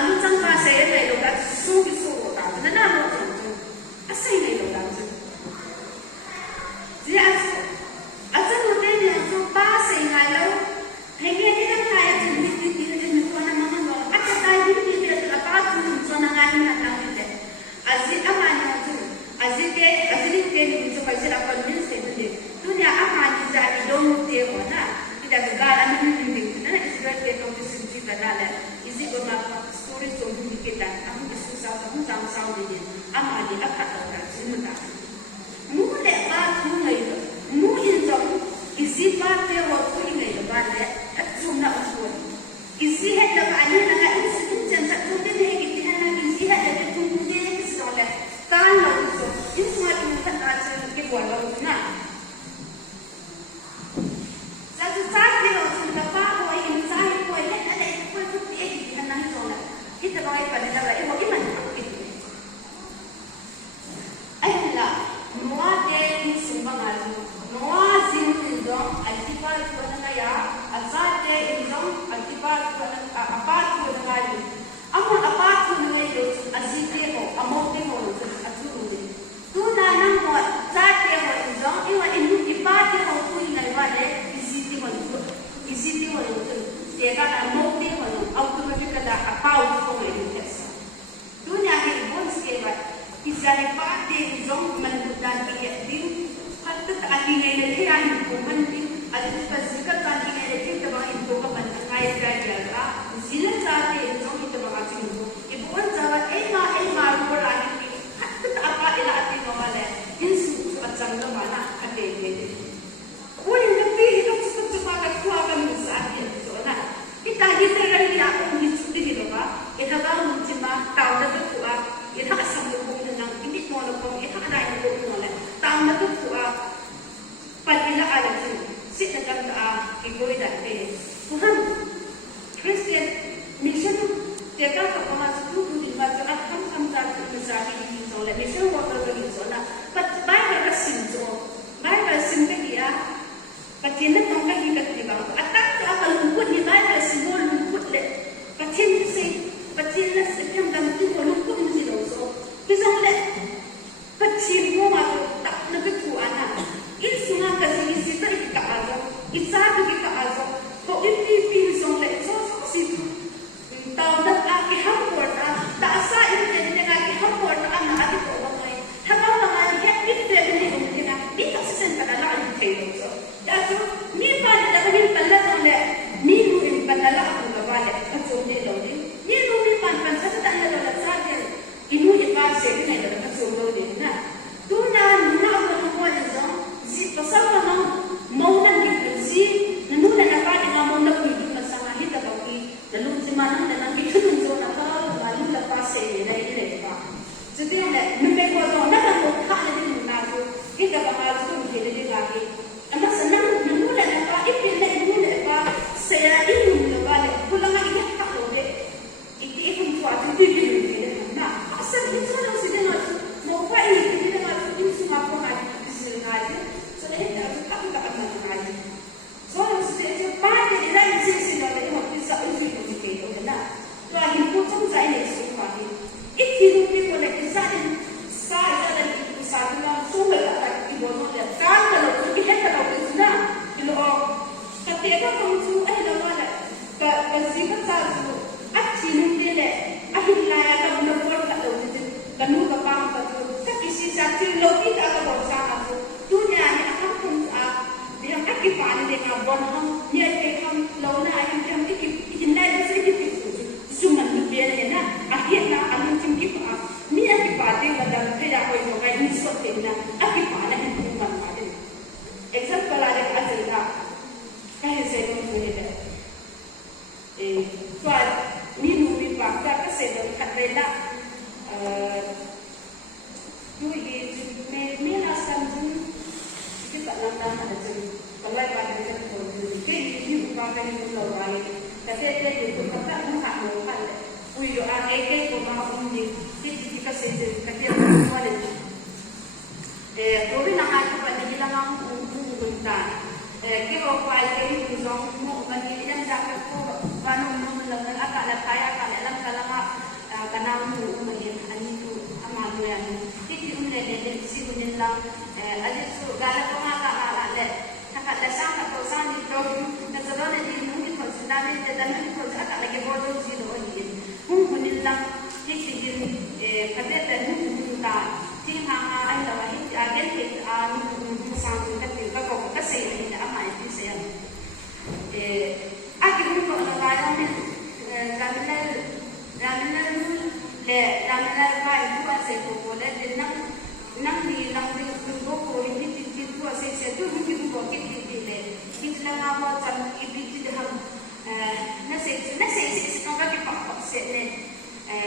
alu chang pa se nei lo da su ki su ta na na mo a sai nei lo da chu ji a chan lo te ne so pa se ngai lo he nge ni dang kai chu ni ti ni ko na ma no a ta dai ni ti te a ta chu so na ngai na ta ni te azi ama ni chu azi ni te ni so pa se la convince te ni dunia ama ni ja ni lo te ko na ida ga an ni ni na Israel ke ko ti sin ti na la izi ko ma story so ni ke ta amu isu sa amu jam sa ni ama ni akha ta ra sin ta mu le ba thu ngai mu in jong izi ba te wo thu ngai ba le at zum na ko izi he da ba ni na ga izi tin chen sa thu te ne ki ti na izi he da thu ni ne ki so le ta na so in ma ti ta ta chen ke bo lo na sa tu sa ni lo chu da ba ko in sa hi ko le na le ko tu ti e ki na so le ki ta ba pa ni da ba e mo ki man ki ai la noa de ni sumba ngal noa zin ni do altipa ko na ya azat de in do altipa ko na apat ko na ya amo apat ko na ya azite ko amo te mo atu ni tu na nang mo zat de mo in do i wa in ki pa de ko tu ni na wa de izite mo te ka na mo te mo automatic da apau ko ni tesa dunia ke bon ske ba isari pa de zong man dan ke din hatta ta ali ne le ya ni ko man din adi pa zika ta ni ne le ta ba in ko ka man kai ka ya ka zila sa te zong ita ba ka tin ko e bon za ba e ma ko ra ni hatta ta apa ila ati no male in su achang lo ba na ate ne ko ni ne pi ko su pa ka ko ka mu sa ati so na kita kita ran ya ko ni su ti ni ba e ta ga mu ti ma ta da ko a e ta asam lo ko ni nang ini mo lo ko e ta dai ko no le ta na ko a pa ila ala ti sit na kam ta ki ko da te tuhan Christian mission te ka ka ma su tu ni ma ta kam ta ki sa ni so le mission wo ko ni so na but bai ka sin so bai ka sin ke ya patin na tong ka hi ka ti ba atak ta ka lu ko ni bai ka sin wo lu ko le patin si patin na se kam dam tu ko lu ko ni lo so ki so le patin mo ma ta na ke tu ana in sunga ka si ta ka azo isa ka azo ko in pi so le so si tao na a ki ham por ta sa in te ni na ki ham por ta na ati ko ba mai ha ka na ma ya ki te ni ni na ni ka se sen ka na la in te so ya so ni pa da ba ni pa la so le ni lu in pa na la ko ba le ka so ni lo ni lu ni pa sa ta na la sa ke inu ye pa se ni na ka so lo ni na tu na ko ko ni so si pa sa pa na mo na ni si na nu na pa ni mo na ku ni na sa na hi ta ba ki na lu si ma na na ki tu so na pa na lu la pa se ni na ni le pa so ti na ni me ko so na ka ko kha ni ni na so ki ka ba ma so ni ni ni ga ki ana sa na nu na pa i pi na ni le pa se ya i nu na ba le ku la nga i ka lo de i ti i ku fa tu ti ni ni na asa ni so na si de na mo pa i ti na ma tu su ma ko ma ki si na ni so na ta ka ka ka na ni so na si de pa ni na ni si na le mo ti sa i su ni ke yo na to a hi ku chung zai ne su pa ni i ti lu ni ko le ki sa ni sa ya da ni sa ni na su le la ki bo no le ka na lo ki he ta lo ki na ki lo ka te ka ko su ai lo ma le ka si ka sa su a ti lu ni le a hi la ya ka no ko ka lo ni ka nu ka pa ka tu ka ki si sa ti lo ki ka ka bo sa ka tu tu nya ni a kam kum a dia ka ki pa ni de ka bon ham ni te kam lo na ai kam ki hin la de se ki ti su man ni be le na a hi na a lu tim ki pa ni a ki pa de la da te ya ko no ga ni so te na a ki pa na hin ku man pa de example a de a se na ka he se no ku ni de kwa ni nu bi pa ka se de ka de la tu i me na sam ju ki pa na na na ju ka lai ba de ka ko ke ni pa ka ni lo ra le ka te te ku ka ta na ha lo pa le ui yo a ke ko ma un ni ti ka se de ka te ko le to ri na ha ku pa ni la ma ku ta ke ro pa ke ni zo mo ba ni dan da ka ko ba no no la ka la ta ya ka la ka la ma kanang mu umahin ani tu amadu ya titi umle de sigunin lang adisu gala ko nga le takala sama to sani to na sabana di nungi ko sinami de dan nungi ko aka lagi bodo zino oni hungunin lang titi din kadeta nungi ta ting hanga ai lawa hit agen hit sang katil ka ko kasay ni ama iti sayan aki ko na gaya ni Raminal le raminal ka ibu ase ko bola de nang ni nang di ko ko hindi ti ko ase se tu hindi ko ki ti le kitla nga mo tam ibiti de ham na se ko ka ki pa se ne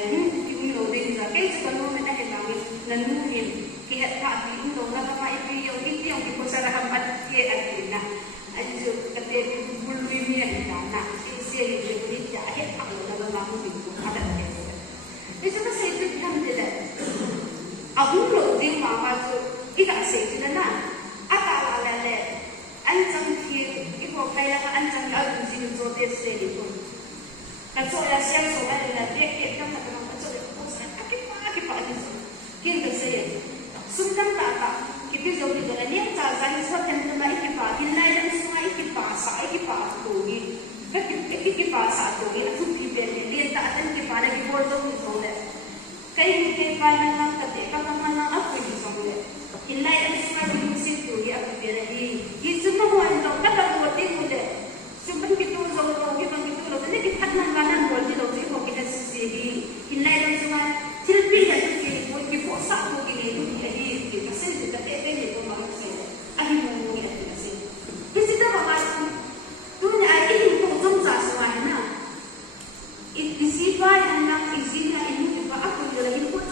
hindi ki mo de ga ke ko no me na he nami na nu ni ki het pa ti no na pa ibi yo ki ko sa raham at ki at na ajo kate bulu ni ni na se de ni ja het pa na ma mu ada ke itu kan saya itu kan tidak aku lo di mama tu ikan saya itu na apa lele anjang ki ibu kaya anjang kalau di sini tu dia saya itu kan soalnya saya soalnya dia kan kata orang soalnya akibat itu kita saya sudah tak kita jauh di dalam ni cara saya soalnya cuma akibat hilai dan semua akibat tu ikipasa to ni atu pibele ni ta atan ki para ki bordo ni sole kai ki pa na kate ka ka na aku ni sole illai an sma ni musit to ya ki pere hi summa ho an to ka ta bordi mu de sumban ki to zo ro ki bang ki to ro ne ki phat na na bordi ro ki ko ki ta si hi illai an sma silpi ya ki ki po sa ko ki ni ki hi ki ka sen ki ta te ni ko ma ki ahi mu ni ati se isi ta ba dunia ini untuk jumpa semuanya. Isi bayi anak isi na ini juga aku jual ini pun